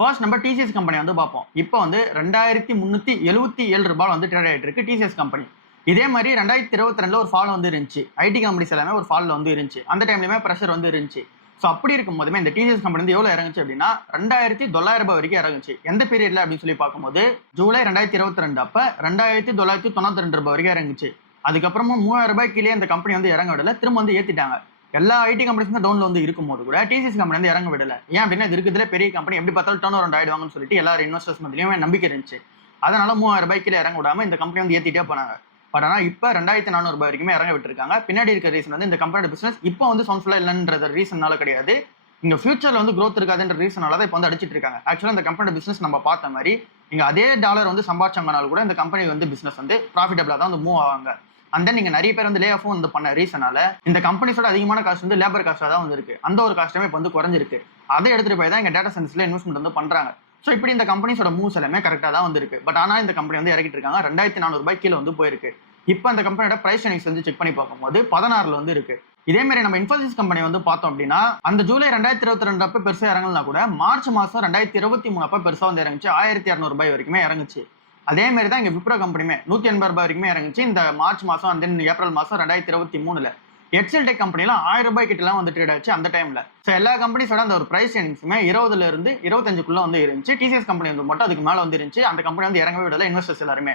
First நம்ம TCS company வந்து பார்ப்போம். இப்போ வந்து ரூ. 2377 வந்து ட்ரேட் ஆயிட்டு இருக்கு டிசிஎஸ் கம்பெனி. இதே மாதிரி 2022ல ஒரு ஃபால் வந்து இருந்துச்சு. ஐடி கம்பெனிஸ் எல்லாமே ஒரு ஃபால்ல வந்து இருந்துச்சு. அந்த டைம்லயுமே பிரஷர் வந்து இருந்துச்சு. ஸோ அப்படி இருக்கும்போதுமே இந்த டிசிஎஸ் கம்பெனி வந்து எவ்வளோ இறங்குச்சு அப்படின்னா ரூ. 2900 வரைக்கும் இறங்குச்சு. எந்த பீரியட்ல அப்படின்னு சொல்லி பார்க்கும்போது ஜூலை 2022 அப்ப ரூ. 2992 வரைக்கும் இறங்குச்சு. அதுக்கப்புறமும் ரூ. 3000 கீழே இந்த கம்பெனி வந்து இறங்க விடல. திரும்ப வந்து ஏத்திட்டாங்க. எல்லா ஐடி கம்பெனிஸும் டவுன்ல வந்து இருக்கும்போது கூட டிசிஎஸ் கம்பெனி வந்து இறங்க விடல. ஏன் அப்படின்னா இது இருக்கிறதுல பெரிய கம்பெனி எப்படி பார்த்தாலும் டர்ன் அரவுண்ட் ஆயிடுவாங்கன்னு சொல்லிட்டு எல்லாரும் இன்வெஸ்டர்ஸ் மத்தியிலுமே நம்பிக்கை இருந்துச்சு. அதனால ரூ. 3000 கீழே இறங்க விடாம இந்த கம்பெனி வந்து ஏத்திட்டே போனாங்க. பட் ஆனால் இப்போ ரூ. 2400 வரைக்குமே இறங்க விட்டுருக்காங்க. பின்னாடி இருக்க ரீசன் வந்து இந்த கம்பெனியோட பிசினஸ் இப்போ வந்து சவுண்ட்ஃபுல்லா இல்லைன்ற ரீசன்னால கிடையாது. இங்க ஃபியூச்சர்ல வந்து growth இருக்காதுன்ற ரீசனால தான் இப்போ வந்து அடிச்சிட்டு இருக்காங்க. ஆக்சுவலா இந்த கம்பெனியோட பிசினஸ் நம்ம பார்த்த மாதிரி இங்க அதே டாலர் வந்து சம்பாதிச்சாங்கனாலும் கூட இந்த கம்பெனி வந்து பிசினஸ் வந்து ப்ராஃபிட்டபிளா தான் வந்து மூவ் ஆவாங்க. அண்ட் தென் நீங்க நிறைய பேர் வந்து லே ஆஃபும் வந்து பண்ண ரீசனால இந்த கம்பெனிஸோட அதிகமான காஸ்ட் வந்து லேபர் காஸ்டா தான் வந்து இருக்கு. அந்த ஒரு காஸ்ட்டுமே இப்போ வந்து குறைஞ்சிருக்கு. அதை எடுத்துட்டு போய் தான் இங்க டேட்டா சென்டர்ஸ்ல இன்வெஸ்ட்மெண்ட் வந்து பண்றாங்க. ஸோ இப்படி இந்த கம்பெனிஸோட மூவ்ஸ் எல்லாமே கரெக்டாக தான் வந்து இருக்கு. பட் ஆனால் இந்த கம்பெனி வந்து இறக்கிட்டு இருக்காங்க. ரூ. 2400 கீழே வந்து போயிருக்கு. இப்போ அந்த கம்பெனியோட பிரைஸ் எர்னிங்ஸ் வந்து செக் பண்ணி பார்க்கும்போது 16ல வந்து இருக்கு. இதே மாதிரி நம்ம இன்ஃபோசிஸ் கம்பெனி வந்து பார்த்தோம் அப்படின்னா அந்த ஜூலை 2022 அப்ப பெருசா இறங்கலனா கூட மார்ச் மாசம் 2023 அப்ப பெருசா வந்து இறங்குச்சு. ரூ. 1200 வரைக்குமே இறங்குச்சு. அதே மாதிரி தான் இங்க விப்ரோ கம்பெனியுமே ரூ. 180 வரைக்குமே இறங்குச்சு. இந்த மார்ச் மாசம் அண்ட் தென் ஏப்ரல் மாசம் 2023ல எக்ஸல் டெக் கம்பெனிலாம் ரூ. 1000 கிட்டலாம் வந்து ட்ரேட் ஆச்சு அந்த டைம்ல. ஸோ எல்லா கம்பெனிஸோட அந்த ஒரு பிரைஸ் எர்னிங்ஸுமே 20ல இருந்து 25க்குள்ள வந்து இருந்துச்சு. டிசிஎஸ் கம்பெனி வந்து மட்டும் அதுக்கு மேல வந்து இருந்துச்சு. அந்த கம்பெனி வந்து இறங்கவே விடல இன்வெஸ்டர்ஸ் எல்லாருமே.